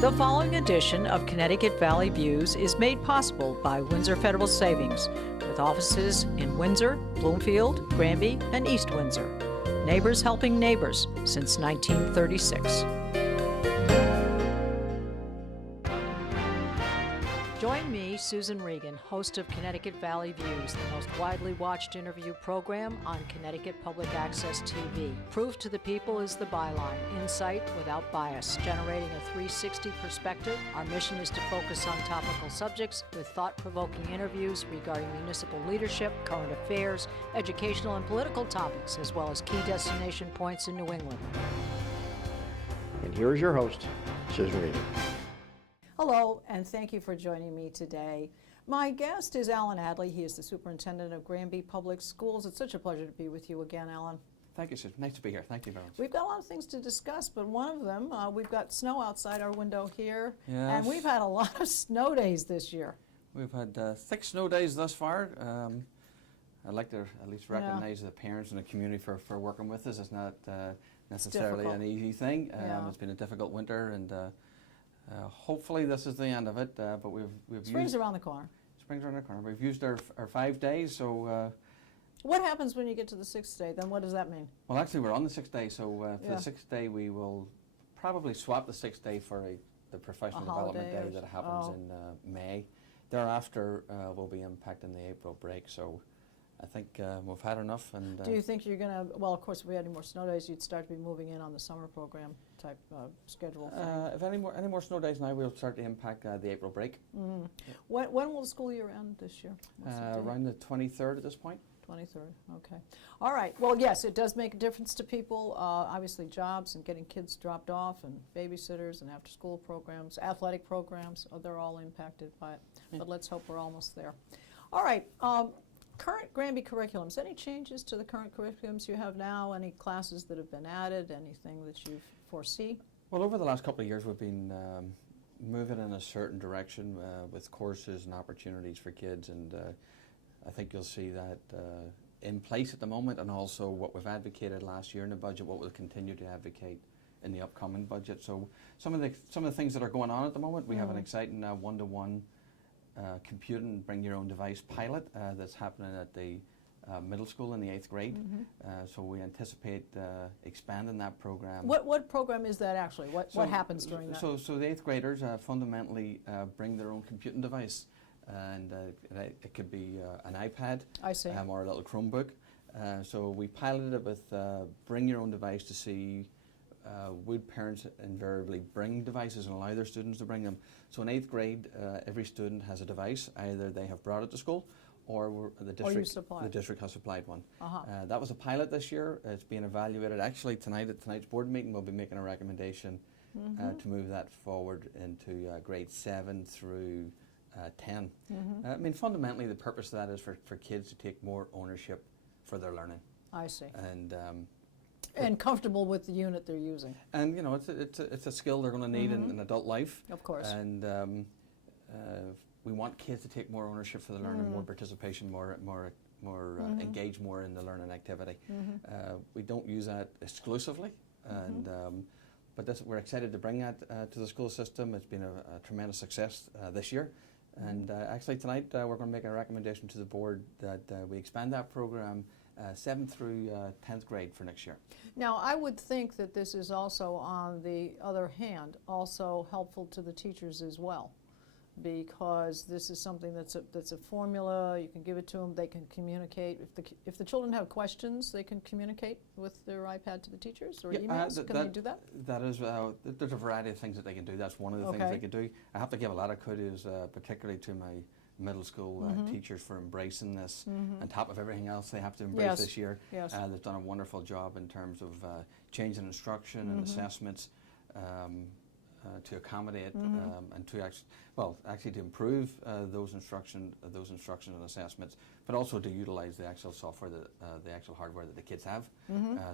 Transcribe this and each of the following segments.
The following edition of Connecticut Valley Views is made possible by Windsor Federal Savings, with offices in Windsor, Bloomfield, Granby, and East Windsor. Neighbors helping neighbors since 1936. Join me, Susan Regan, host of Connecticut Valley Views, the most widely watched interview program on Connecticut Public Access TV. Proof to the people is the byline, insight without bias, generating a 360 perspective. Our mission is to focus on topical subjects with thought-provoking interviews regarding municipal leadership, current affairs, educational and political topics, as well as key destination points in New England. And here is your host, Susan Regan. Hello, and thank you for joining me today. My guest is Alan Addley. He is the Superintendent of Granby Public Schools. It's such a pleasure to be with you again, Alan. Thank you, Susan. Nice to be here. Thank you very much. We've got a lot of things to discuss, but one of them, we've got snow outside our window here, Yes. and we've had a lot of snow days this year. We've had 6 snow days thus far. I'd like to at least recognize the parents and the community for working with us. It's not necessarily an easy thing. It's been a difficult winter, and hopefully this is the end of it. But we've Spring's around the corner. Spring's around the corner. We've used our 5 days, so. What happens when you get to the 6th day? Then what does that mean? Well, actually, we're on the 6th day, so for the 6th day we will probably swap the 6th day for the professional development day that happens in May. Thereafter, we'll be impacting the April break, so I think we've had enough. And do you think you're going to, well, of course, if we had any more snow days, you'd start to be moving in on the summer program type schedule thing? If any more snow days now, we'll start to impact the April break. Mm. When will the school year end this year? Around the 23rd at this point. 23rd, okay. All right, well, yes, it does make a difference to people. Obviously, jobs and getting kids dropped off and babysitters and after-school programs, athletic programs, they're all impacted by it. Yeah. But let's hope we're almost there. All right, current Granby curriculums, any changes to the current curriculums you have now? Any classes that have been added? Anything that you foresee? Well, over the last couple of years, we've been moving in a certain direction with courses and opportunities for kids, and I think you'll see that in place at the moment, and also what we've advocated last year in the budget, what we'll continue to advocate in the upcoming budget. So some of the things that are going on at the moment, we have an exciting one-to-one computing bring your own device pilot that's happening at the middle school in the 8th grade. So we anticipate expanding that program. What program is that actually? What happens during that? So the 8th graders fundamentally bring their own computing device. And it could be an iPad or a little Chromebook. So we piloted it with bring your own device to see would parents invariably bring devices and allow their students to bring them. So in 8th grade, every student has a device. Either they have brought it to school or the district has supplied one. That was a pilot this year. It's being evaluated. Actually, tonight at tonight's board meeting, we'll be making a recommendation to move that forward into grade 7 through 10. I mean, fundamentally, the purpose of that is for kids to take more ownership for their learning. I see. And comfortable with the unit they're using. And you know, it's a skill they're going to need in adult life. Of course. And we want kids to take more ownership for the learning, more participation, more engage more in the learning activity. We don't use that exclusively, and but we're excited to bring that to the school system. It's been a tremendous success this year. And actually tonight we're going to make a recommendation to the board that we expand that program 7th through 10th grade for next year. Now, I would think that this is also, on the other hand, also helpful to the teachers as well, because this is something that's a formula. You can give it to them. They can communicate. If the children have questions, they can communicate with their iPad to the teachers or emails. Can they do that? That is. There's a variety of things that they can do. That's one of the things they can do. I have to give a lot of kudos, particularly to my middle school teachers, for embracing this. On top of everything else they have to embrace this year. They've done a wonderful job in terms of changing instruction and assessments. To accommodate and to actually to improve those instructions and assessments, but also to utilize the actual software, the actual hardware that the kids have.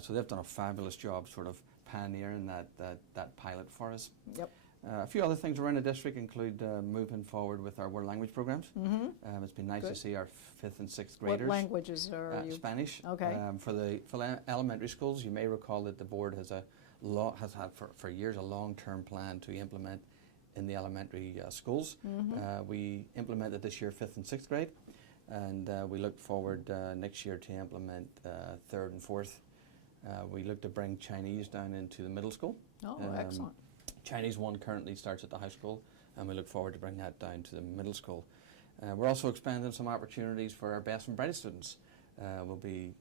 So they've done a fabulous job, sort of pioneering that pilot for us. Yep. A few other things around the district include moving forward with our world language programs. It's been nice to see our 5th and 6th graders. What languages are you? Spanish. Okay. For elementary schools, you may recall that the board has had for years a long-term plan to implement in the elementary schools. We implemented this year 5th and 6th grade, and we look forward next year to implement 3rd and 4th. We look to bring Chinese down into the middle school. Oh, excellent. Chinese 1 currently starts at the high school, and we look forward to bring that down to the middle school. We're also expanding some opportunities for our best and brightest students. We'll be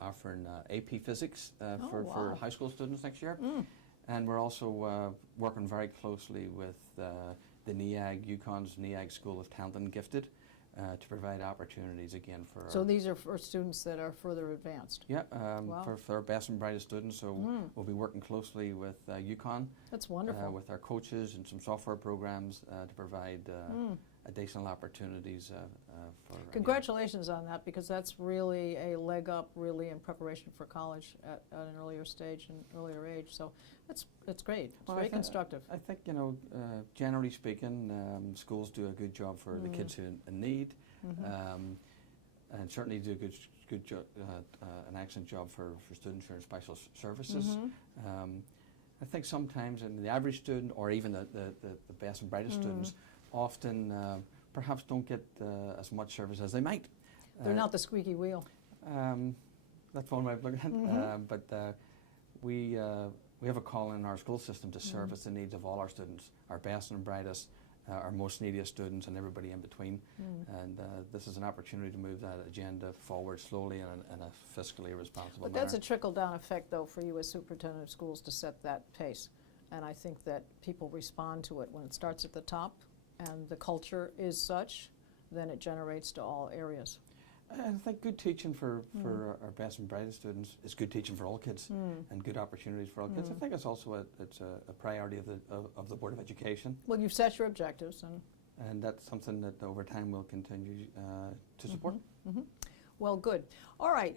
offering AP Physics for high school students next year. And we're also working very closely with the NEAG, UConn's NEAG School of Talent and Gifted to provide opportunities again for... So these are for students that are further advanced? Yeah, for our best and brightest students. So we'll be working closely with UConn. That's wonderful. With our coaches and some software programs to provide additional opportunities for... Congratulations on that, because that's really a leg up really in preparation for college at an earlier stage and earlier age. So it's great. It's very constructive. I think, generally speaking, schools do a good job for the kids who are in need, and certainly do a good job, an excellent job for students who are in special services. I think sometimes in the average student, or even the best and brightest students, often perhaps don't get as much service as they might. They're not the squeaky wheel. That's one way of looking at it. But we have a call in our school system to service the needs of all our students, our best and brightest, our most neediest students, and everybody in between. And this is an opportunity to move that agenda forward slowly in a fiscally responsible manner. But that's a trickle-down effect, though, for you as superintendent of schools to set that pace. And I think that people respond to it when it starts at the top and the culture is such, then it generates to all areas. I think good teaching for our best and brightest students is good teaching for all kids and good opportunities for all kids. I think it's also a priority of the Board of Education. Well, you've set your objectives. And that's something that over time we'll continue to support. Well, good. All right.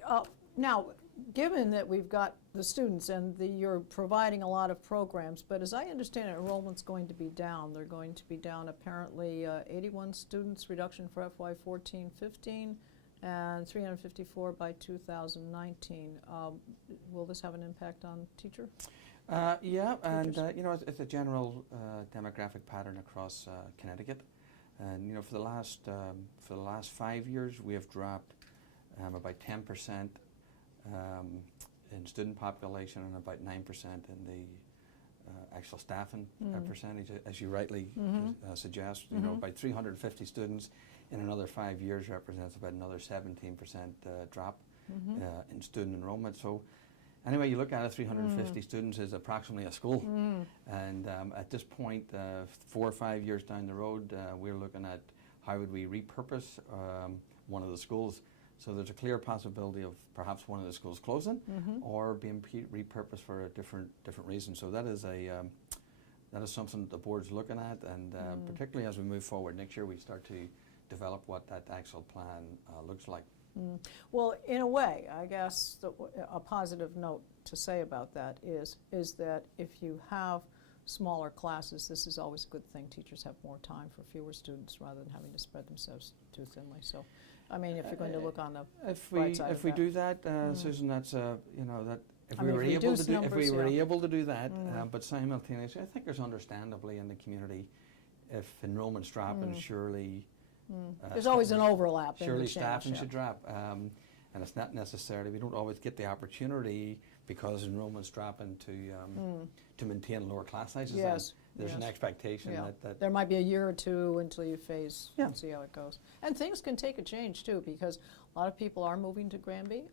Now, given that we've got the students and you're providing a lot of programs, but as I understand it, enrollment's going to be down. They're going to be down apparently 81 students reduction for FY 14-15 and 354 by 2019. Will this have an impact on teacher? Yeah, and it's a general demographic pattern across Connecticut. And for the last 5 years, we have dropped about 10% in student population and about 9% in the actual staffing percentage, as you rightly suggest. About 350 students in another 5 years represents about another 17% drop in student enrollment. So anyway, you look at it, 350 students is approximately a school. And at this point, 4 or 5 years down the road, we're looking at how would we repurpose one of the schools. So there's a clear possibility of perhaps one of the schools closing or being repurposed for a different reason. So that is something that the board's looking at, and particularly as we move forward next year, we start to develop what that actual plan looks like. Well, in a way, I guess a positive note to say about that is that if you have smaller classes, this is always a good thing. Teachers have more time for fewer students rather than having to spread themselves too thinly. So, I mean, if you're going to look on the bright side if we do that, Susan, that's that if we were able to do that, but simultaneously, I think there's understandably in the community, if enrollment's dropping, surely there's always an overlap. Surely staffing should drop, and it's not necessarily. We don't always get the opportunity because enrollment's dropping to maintain lower class sizes. Yes. There's an expectation that there might be a year or two until you phase and see how it goes. And things can take a change too, because a lot of people are moving to Granby.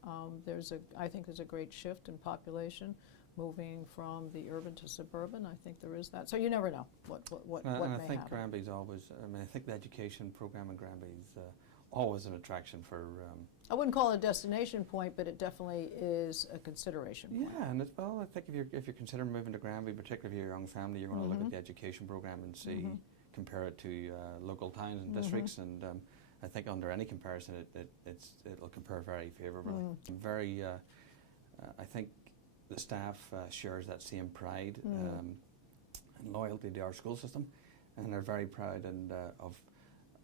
I think there's a great shift in population moving from the urban to suburban. I think there is that. So you never know what may happen. I think Granby's always. I think the education program in Granby is always an attraction for. I wouldn't call it a destination point, but it definitely is a consideration point. Yeah, and I think if you're considering moving to Granby, particularly if you're a young family, you're going to look at the education program and see, compare it to local towns and districts, and I think under any comparison, it'll compare very favourably. I think the staff shares that same pride and loyalty to our school system, and they're very proud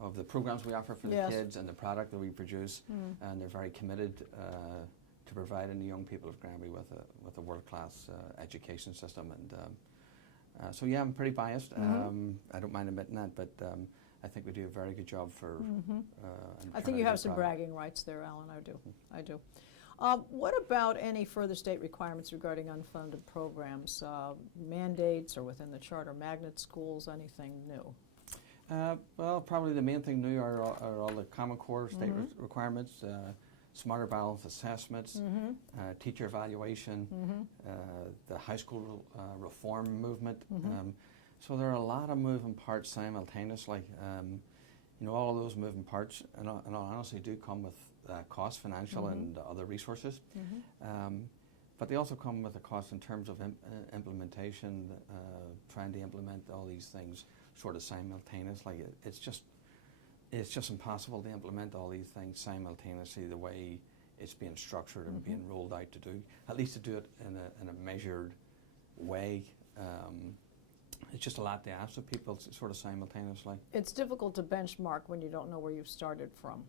of the programs we offer for the kids and the product that we produce, and they're very committed to providing the young people of Granby with a world-class education system. And So yeah, I'm pretty biased. I don't mind admitting that, but I think we do a very good job for. I think you have some bragging rights there, Alan. I do. What about any further state requirements regarding unfunded programs, mandates, or within the charter magnet schools? Anything new? Well, probably the main thing new are all the Common Core state requirements, smarter balance assessments, teacher evaluation, the high school reform movement. So there are a lot of moving parts simultaneously. You know, all of those moving parts, and all honestly, do come with cost, financial and other resources. But they also come with a cost in terms of implementation, trying to implement all these things sort of simultaneously. It's just impossible to implement all these things simultaneously the way it's being structured and being rolled out to do. At least to do it in a measured way. It's just a lot to ask of people sort of simultaneously. It's difficult to benchmark when you don't know where you've started from.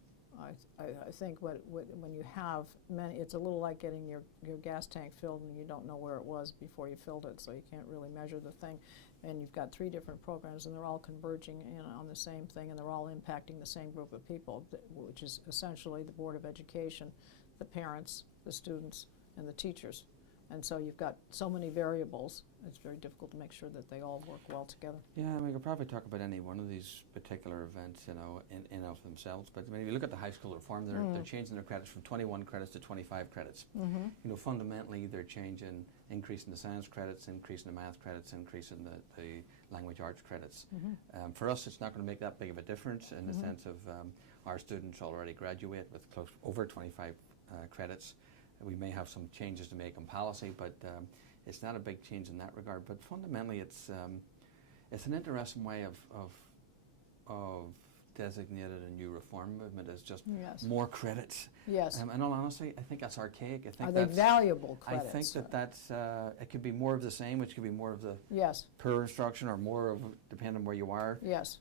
I think when you have many, it's a little like getting your gas tank filled and you don't know where it was before you filled it, so you can't really measure the thing. And you've got 3 different programs and they're all converging on the same thing, and they're all impacting the same group of people, which is essentially the Board of Education, the parents, the students, and the teachers. And so you've got so many variables, it's very difficult to make sure that they all work well together. Yeah, I mean, we could probably talk about any one of these particular events, you know, in of themselves. But I mean, if you look at the high school reform, they're changing their credits from 21 credits to 25 credits. You know, fundamentally, they're increasing the science credits, increasing the math credits, increasing the language arts credits. For us, it's not going to make that big of a difference in the sense of our students already graduate with over 25 credits. We may have some changes to make in policy, but it's not a big change in that regard. But fundamentally, it's an interesting way of designated a new reform movement as just more credits. Yes. In all honesty, I think that's archaic. I think Are they valuable credits? I think that's it could be more of the same, which could be more of the per instruction or more of depending on where you are. Yes.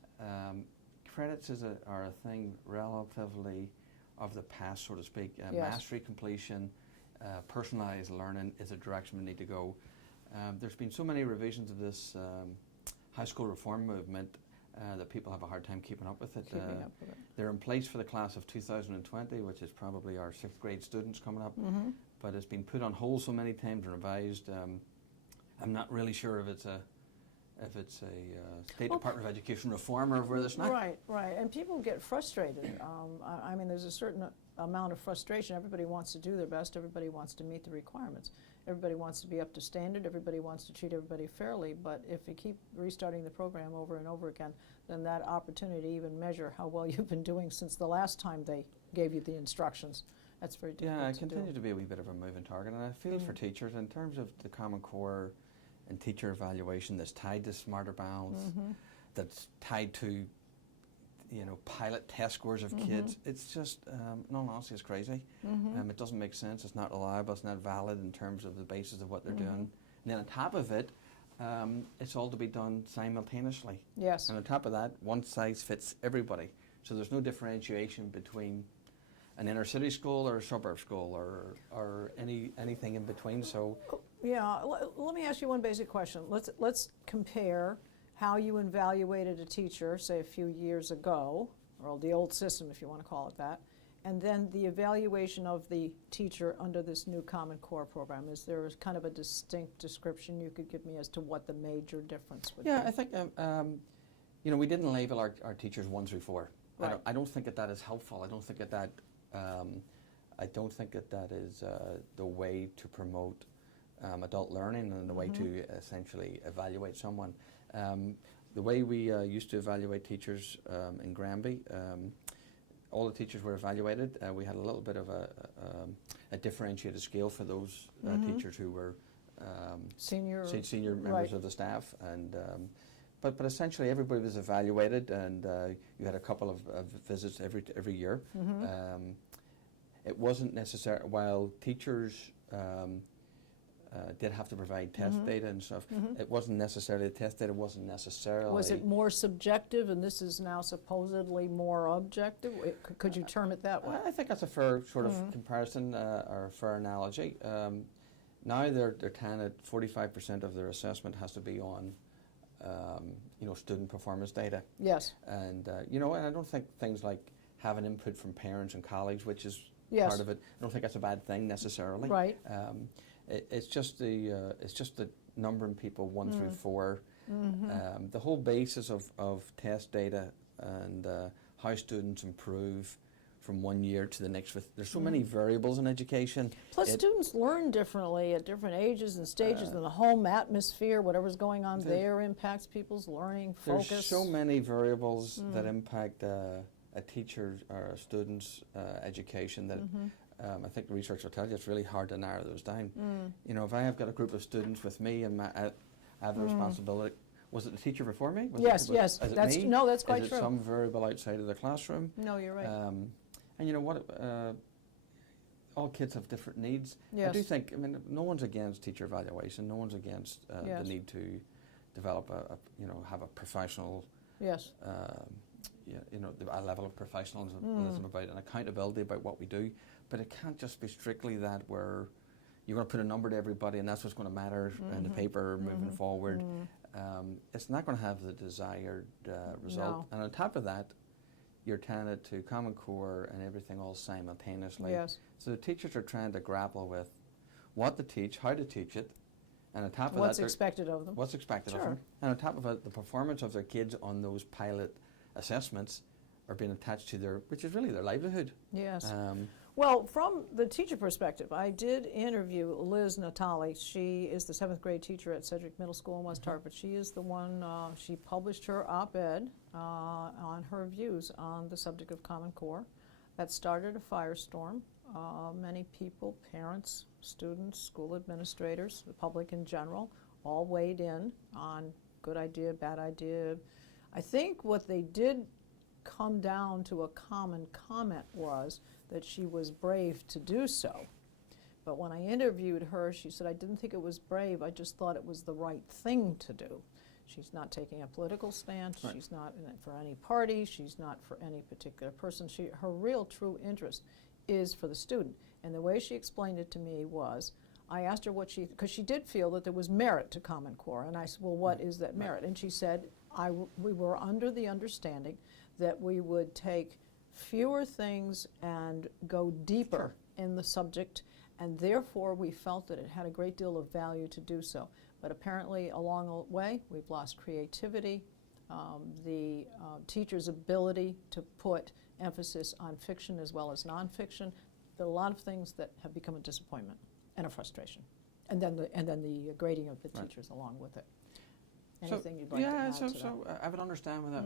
Credits are a thing relatively of the past, so to speak. Mastery, completion, personalized learning is a direction we need to go. There's been so many revisions of this high school reform movement that people have a hard time keeping up with it. They're in place for the class of 2020, which is probably our 6th grade students coming up, but it's been put on hold so many times and revised. I'm not really sure if it's a State Department of Education reform or whether it's not. Right, and people get frustrated. I mean, there's a certain amount of frustration. Everybody wants to do their best. Everybody wants to meet the requirements. Everybody wants to be up to standard. Everybody wants to treat everybody fairly. But if you keep restarting the program over and over again, then that opportunity to even measure how well you've been doing since the last time they gave you the instructions, that's very difficult to do. Yeah, it continues to be a wee bit of a moving target. And I feel for teachers in terms of the Common Core and teacher evaluation that's tied to smarter balance, that's tied to, you know, pilot test scores of kids. It's just, in all honesty, it's crazy. It doesn't make sense. It's not reliable. It's not valid in terms of the basis of what they're doing. And then on top of it, it's all to be done simultaneously. Yes. And on top of that, one size fits everybody. So there's no differentiation between an inner city school or a suburb school or anything in between. So. Yeah, let me ask you one basic question. Let's compare how you evaluated a teacher, say a few years ago, or the old system if you want to call it that, and then the evaluation of the teacher under this new Common Core program. Is there kind of a distinct description you could give me as to what the major difference would be? Yeah, I think, you know, we didn't label our teachers 1 through 4. Right. I don't think that is helpful. I don't think that is the way to promote adult learning and the way to essentially evaluate someone. The way we used to evaluate teachers in Granby, all the teachers were evaluated. We had a little bit of a differentiated scale for those teachers who were senior members of the staff, and but essentially everybody was evaluated, and you had a couple of visits every year. It wasn't necessary, while teachers did have to provide test data and stuff. It wasn't necessarily the test data. Wasn't necessarily. Was it more subjective, and this is now supposedly more objective? Could you term it that way? I think that's a fair sort of comparison or a fair analogy. Now they're kind of 45% of their assessment has to be on student performance data. Yes. And, and I don't think things like having input from parents and colleagues, which is part of it, I don't think that's a bad thing necessarily. Right. It's just the numbering people 1 through 4. The whole basis of test data and how students improve from one year to the next. There's so many variables in education. Plus, students learn differently at different ages and stages, and the home atmosphere, whatever's going on there, impacts people's learning, focus. There's so many variables that impact a teacher's or a student's education that I think the research will tell you it's really hard to narrow those down. If I have got a group of students with me and I have the responsibility. Was it the teacher before me? Yes. Is it me? No, that's quite true. Is true. it some variable outside of the classroom? No, you're right. And you know what? All kids have different needs. Yes. I do think, no one's against teacher evaluation. No one's against the need to develop have a professional. Yes. A level of professionalism about and accountability about what we do. But it can't just be strictly that where you're going to put a number to everybody and that's what's going to matter in the paper moving forward. It's not going to have the desired result. No. And on top of that, you're tying it to Common Core and everything all simultaneously. Yes. So the teachers are trying to grapple with what to teach, how to teach it, and on top of what's that, expected of them. What's expected of them. And on top of it, the performance of their kids on those pilot assessments are being attached to which is really their livelihood. Yes. Well, from the teacher perspective, I did interview Liz Natali. She is the 7th grade teacher at Sedgwick Middle School in West Hartford. She is the one, she published her op-ed on her views on the subject of Common Core. That started a firestorm. Many people, parents, students, school administrators, the public in general, all weighed in on good idea, bad idea. I think what they did come down to a common comment was that she was brave to do so. But when I interviewed her, she said, I didn't think it was brave, I just thought it was the right thing to do. She's not taking a political stance, she's not in it for any party, she's not for any particular person. Her real true interest is for the student. And the way she explained it to me was, I asked her because she did feel that there was merit to Common Core, and I said, well, what is that merit? And she said, we were under the understanding that we would take fewer things and go deeper in the subject, and therefore we felt that it had a great deal of value to do so. But apparently along the way we've lost creativity, the teacher's ability to put emphasis on fiction as well as nonfiction. There are a lot of things that have become a disappointment and a frustration, and then the grading of the teachers along with it. Anything you'd like to add to that? I would understand where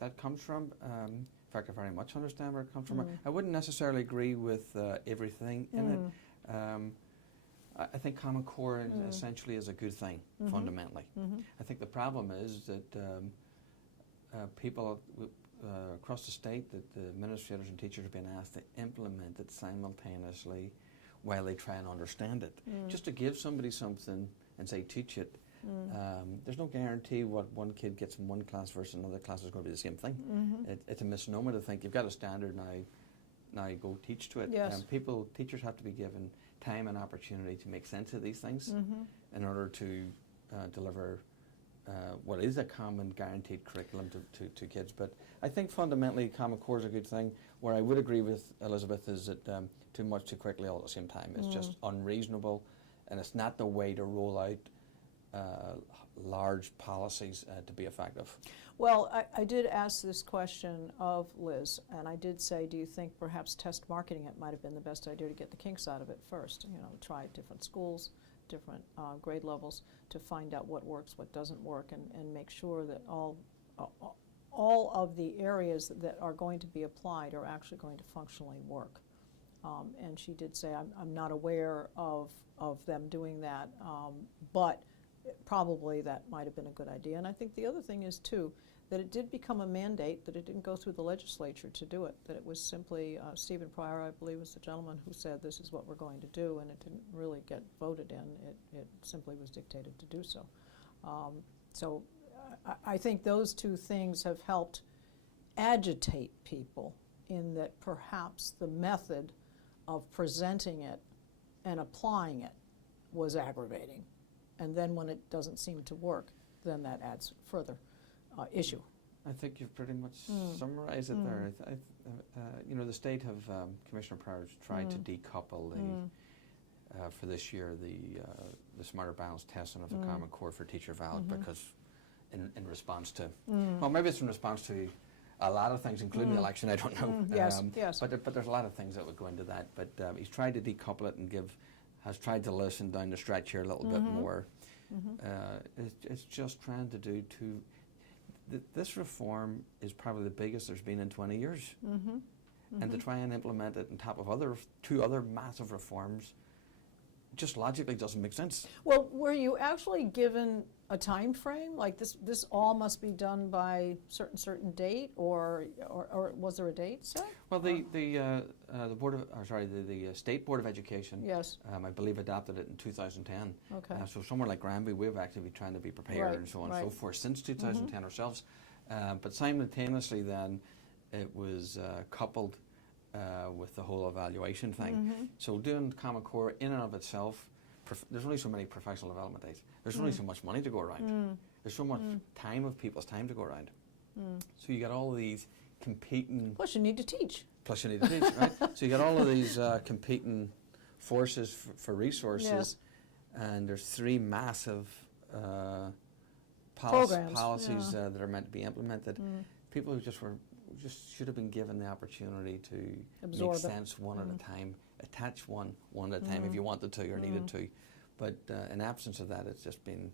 that comes from. In fact, I very much understand where it comes from. I wouldn't necessarily agree with everything in it. I think Common Core essentially is a good thing, fundamentally. I think the problem is that people across the state, that the administrators and teachers are being asked to implement it simultaneously while they try and understand it. Just to give somebody something and say, teach it, there's no guarantee what one kid gets in one class versus another class is going to be the same thing. It's a misnomer to think you've got a standard, now you go teach to it. Yes. Teachers have to be given time and opportunity to make sense of these things in order to deliver what is a common guaranteed curriculum to kids. But I think fundamentally Common Core is a good thing. Where I would agree with Elizabeth is that too much too quickly all at the same time. It's just unreasonable, and it's not the way to roll out large policies to be effective. Well, I did ask this question of Liz, and I did say, do you think perhaps test marketing it might have been the best idea to get the kinks out of it first? Try different schools, different grade levels to find out what works, what doesn't work, and make sure that all of the areas that are going to be applied are actually going to functionally work. And she did say, I'm not aware of them doing that, but probably that might have been a good idea. And I think the other thing is, too, that it did become a mandate, that it didn't go through the legislature to do it, that it was simply, Stephen Pryor, I believe, was the gentleman who said this is what we're going to do, and it didn't really get voted in. It simply was dictated to do so. So I think those two things have helped agitate people in that perhaps the method of presenting it and applying it was aggravating. And then when it doesn't seem to work, then that adds further issue. I think you've pretty much summarized it there. You know, the state have, Commissioner Pryor tried to decouple for this year the smarter balance testing of the Common Core for teacher valid because in response to, well, maybe it's in response to a lot of things, including the election, I don't know. Yes. But there's a lot of things that would go into that. But he's tried to decouple it and has tried to listen down the stretch here a little bit more. It's just trying to do this reform is probably the biggest there's been in 20 years. And to try and implement it on top of two other massive reforms just logically doesn't make sense. Well, were you actually given a time frame? Like this all must be done by certain date, or was there a date set? Well, the board of, the State Board of Education, yes, I believe adopted it in 2010. Okay. So somewhere like Granby, we've actually been trying to be prepared and so on and so forth since 2010 ourselves. But simultaneously, then it was coupled with the whole evaluation thing. So doing Common Core in and of itself, there's only so many professional development days. There's only so much money to go around. There's so much time of people's time to go around. So you got all of these competing... Plus you need to teach. Plus you need to teach, right? So you got all of these competing forces for resources, and there's three massive policies that are meant to be implemented. People who just should have been given the opportunity to make sense one at a time, attach one at a time if you wanted to or needed to. But in absence of that, it's just been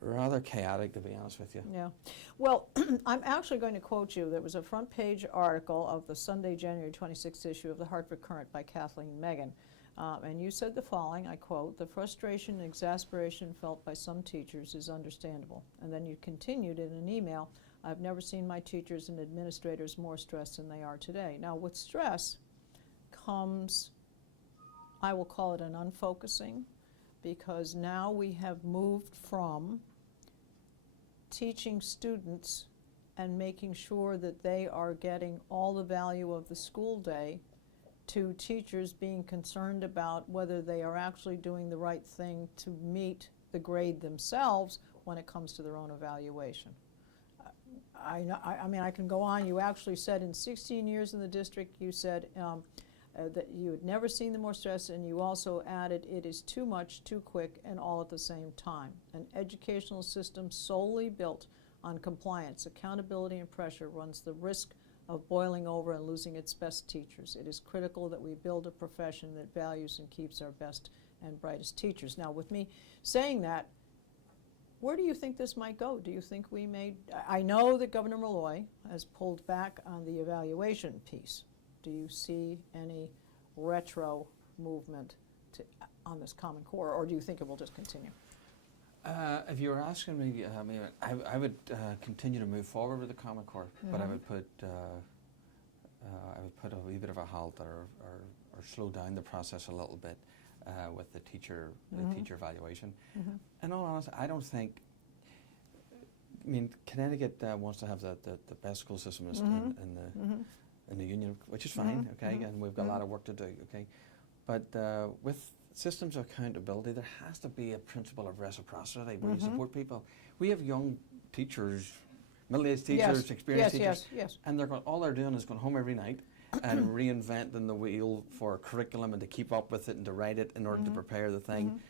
rather chaotic, to be honest with you. Yeah. Well, I'm actually going to quote you. There was a front page article of the Sunday, January 26th issue of the Hartford Courant by Kathleen Megan. And you said the following, I quote, "The frustration and exasperation felt by some teachers is understandable." And then you continued in an email, "I've never seen my teachers and administrators more stressed than they are today." Now, with stress comes, I will call it an unfocusing, because now we have moved from teaching students and making sure that they are getting all the value of the school day to teachers being concerned about whether they are actually doing the right thing to meet the grade themselves when it comes to their own evaluation. I mean, I can go on. You actually said in 16 years in the district, you said that you had never seen the more stress, and you also added it is too much, too quick, and all at the same time. An educational system solely built on compliance, accountability, and pressure runs the risk of boiling over and losing its best teachers. It is critical that we build a profession that values and keeps our best and brightest teachers. Now, with me saying that, where do you think this might go? Do you think we may, I know that Governor Malloy has pulled back on the evaluation piece. Do you see any retro movement on this Common Core, or do you think it will just continue? If you were asking me, I would continue to move forward with the Common Core, but I would put a wee bit of a halt or slow down the process a little bit with the teacher evaluation. In all honesty, I don't think. I mean, Connecticut wants to have the best school system in the union, which is fine, okay, and we've got a lot of work to do, okay, but with systems of accountability, there has to be a principle of reciprocity where you support people. We have young teachers, middle-aged teachers, experienced teachers, and all they're doing is going home every night and reinventing the wheel for a curriculum and to keep up with it and to write it in order to prepare the thing.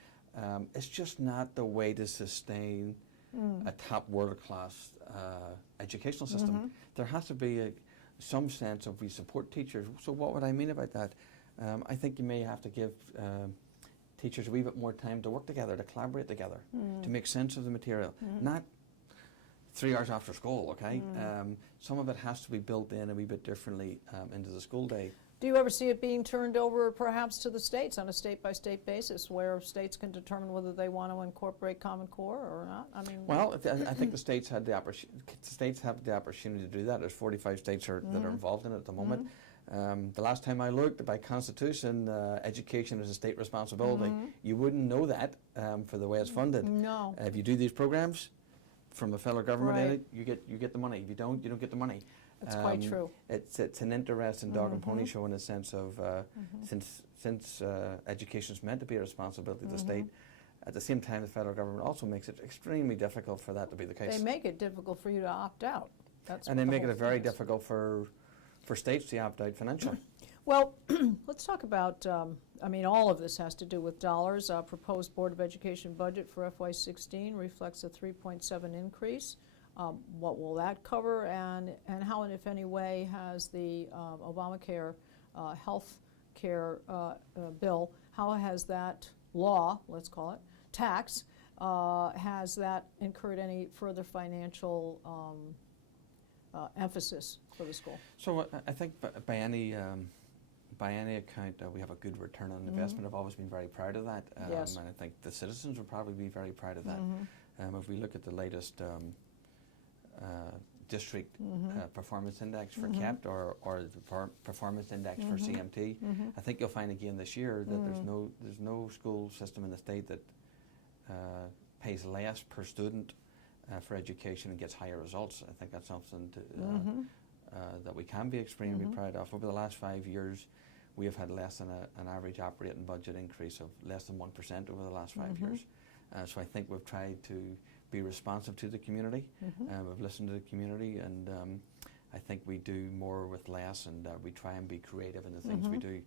It's just not the way to sustain a top world-class educational system. There has to be some sense of we support teachers. So what would I mean about that? I think you may have to give teachers a wee bit more time to work together, to collaborate together, to make sense of the material. Not 3 hours after school, okay? Some of it has to be built in a wee bit differently into the school day. Do you ever see it being turned over perhaps to the states on a state-by-state basis, where states can determine whether they want to incorporate Common Core or not? I mean, well, I think the states have the opportunity to do that. There's 45 states that are involved in it at the moment. The last time I looked, by Constitution, education is a state responsibility. You wouldn't know that for the way it's funded. No. If you do these programs from the federal government, you get the money. If you don't get the money. That's quite true. It's an interesting dog and pony show in the sense of since education is meant to be a responsibility of the state, At the same time, the federal government also makes it extremely difficult for that to be the case. They make it difficult for you to opt out. And they make it very difficult for states to opt out financially. Well, let's talk about, I mean, all of this has to do with dollars. Proposed Board of Education budget for FY16 reflects a 3.7 increase. What will that cover, and how, and if any way, has the Obamacare health care bill, how has that law, let's call it, tax, has that incurred any further financial emphasis for the school? So I think by any account, we have a good return on investment. I've always been very proud of that, Yes. and I think the citizens would probably be very proud of that. If we look at the latest district performance index for KEPT or the performance index for CMT, I think you'll find again this year that there's no school system in the state that pays less per student for education and gets higher results. I think that's something that we can be extremely proud of. Over the last 5 years, we have had less than an average operating budget increase of less than 1% over the last 5 years. So I think we've tried to be responsive to the community. We've listened to the community, and I think we do more with less, and we try and be creative in the things we do.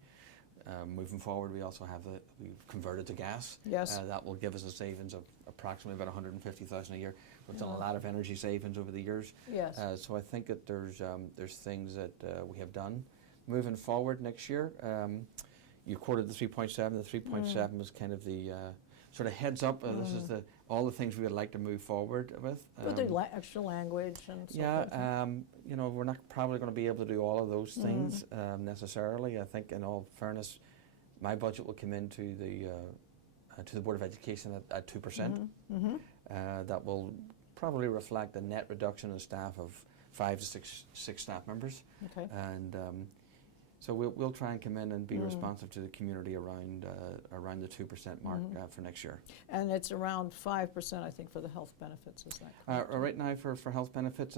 Moving forward, we also have we've converted to gas. Yes. That will give us a savings of approximately about 150,000 a year. We've done a lot of energy savings over the years. Yes. So I think that there's things that we have done. Moving forward next year, you quoted the 3.7. The 3.7 was kind of the sort of heads up. This is all the things we would like to move forward with. With the extra language and so forth. You know, we're not probably going to be able to do all of those things necessarily. I think, in all fairness, my budget will come into the Board of Education at 2%. That will probably reflect a net reduction in staff of 5 to 6 staff members. Okay. And so we'll try and come in and be responsive to the community around the 2% mark for next year. And it's around 5%, I think, for the health benefits, is that correct? Right now for health benefits,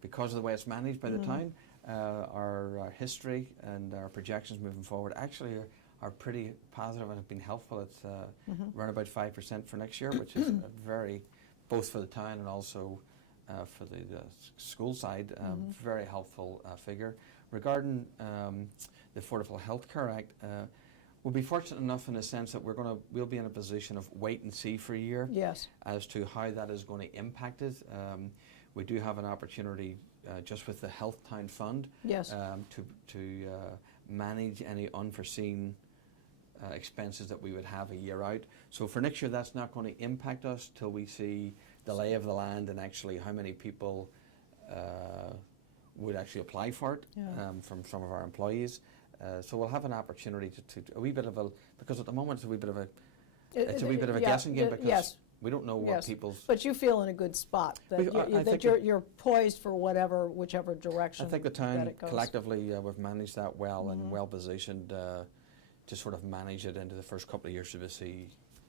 because of the way it's managed by the town, our history and our projections moving forward actually are pretty positive and have been helpful. It's around about 5% for next year, which is very, both for the town and also for the school side, very helpful figure. Regarding the Affordable Health Care Act, we'll be fortunate enough in the sense that we'll be in a position of wait and see for a year as to how that is going to impact it. We do have an opportunity just with the Health Town Fund to manage any unforeseen expenses that we would have a year out. So for next year, that's not going to impact us till we see the lay of the land and actually how many people would actually apply for it from some of our employees. So we'll have an opportunity to a wee bit of a, because at the moment it's a wee bit of a guessing game, because we don't know what people's... But you feel in a good spot, that you're poised for whichever direction. I think the town collectively we've managed that well and well positioned to sort of manage it into the first couple of years to see.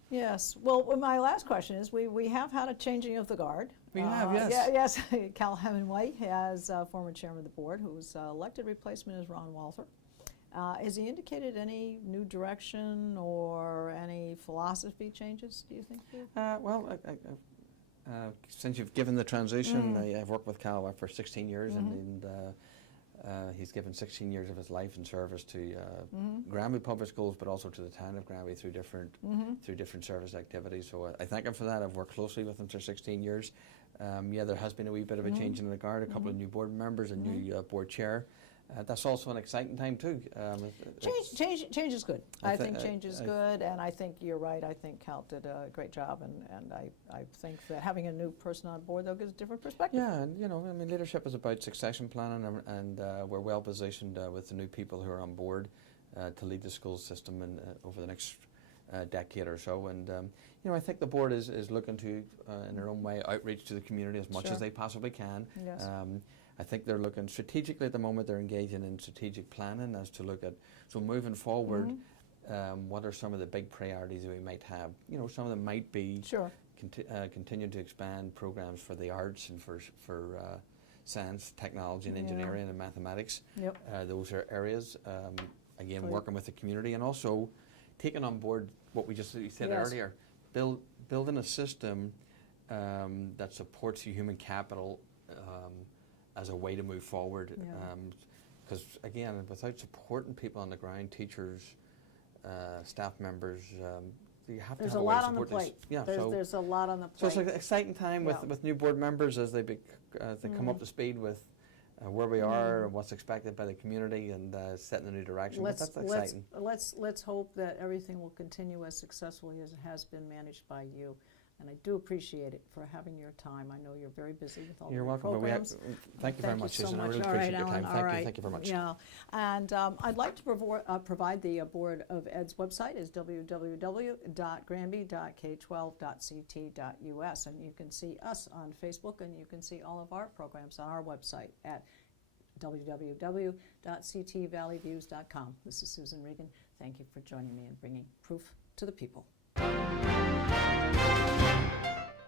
Yes. Well, my last question is, we have had a changing of the guard. We have, yes. Yes. Cal Hemingway, as former chairman of the board, who was elected replacement is Ron Walther. Has he indicated any new direction or any philosophy changes, do you think? Well, since you've given the transition, I've worked with Cal for 16 years, and he's given 16 years of his life in service to Granby Public Schools, but also to the town of Granby through different service activities. So I thank him for that. I've worked closely with him for 16 years. There has been a wee bit of a change in the guard, a couple of new board members, a new board chair. That's also an exciting time too. Change is good. I think change is good, and I think you're right. I think Cal did a great job, and I think that having a new person on board, though, gives a different perspective. Yeah, and leadership is about succession planning, and we're well positioned with the new people who are on board to lead the school system over the next decade or so. And I think the board is looking to, in their own way, outreach to the community as much as they possibly can. Yes. I think they're looking strategically at the moment. They're engaging in strategic planning as to look at, so moving forward, what are some of the big priorities that we might have? Some of them might be continuing to expand programs for the arts and for science, technology, and engineering and mathematics. Those are areas. Again, working with the community and also taking on board what we just said earlier, building a system that supports the human capital as a way to move forward. Because again, without supporting people on the ground, teachers, staff members, you have to There's have a way lot to on the support plate. these. There's a lot on the So plate. it's an exciting time with new board members as they come up to speed with where we are and what's expected by the community and setting a new direction. But that's exciting. Let's hope that everything will continue as successfully as it has been managed by you. And I do appreciate it for having your time. I know you're very busy with all You're your welcome. programs. Thank you very much, so Susan. I much. really All appreciate right, your time. Alan, Thank you very much. Yeah, and I'd like to provide the Board of Ed's website is www.granby.k12.ct.us, and you can see us on Facebook, and you can see all of our programs on our website at www.ctvalleyviews.com. This is Susan Regan. Thank you for joining me and bringing proof to the people.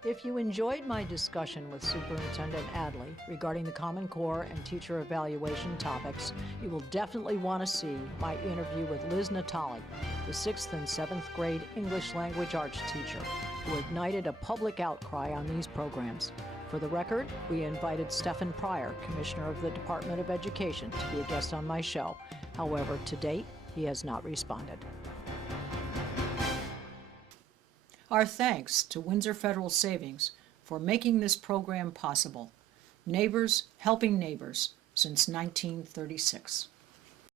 If you enjoyed my discussion with Superintendent Addley regarding the Common Core and teacher evaluation topics, you will definitely want to see my interview with Liz Natali, the 6th and 7th grade English language arts teacher, who ignited a public outcry on these programs. For the record, we invited Stephen Pryor, Commissioner of the Department of Education, to be a guest on my show. However, to date, he has not responded. Our thanks to Windsor Federal Savings for making this program possible. Neighbors helping neighbors since 1936.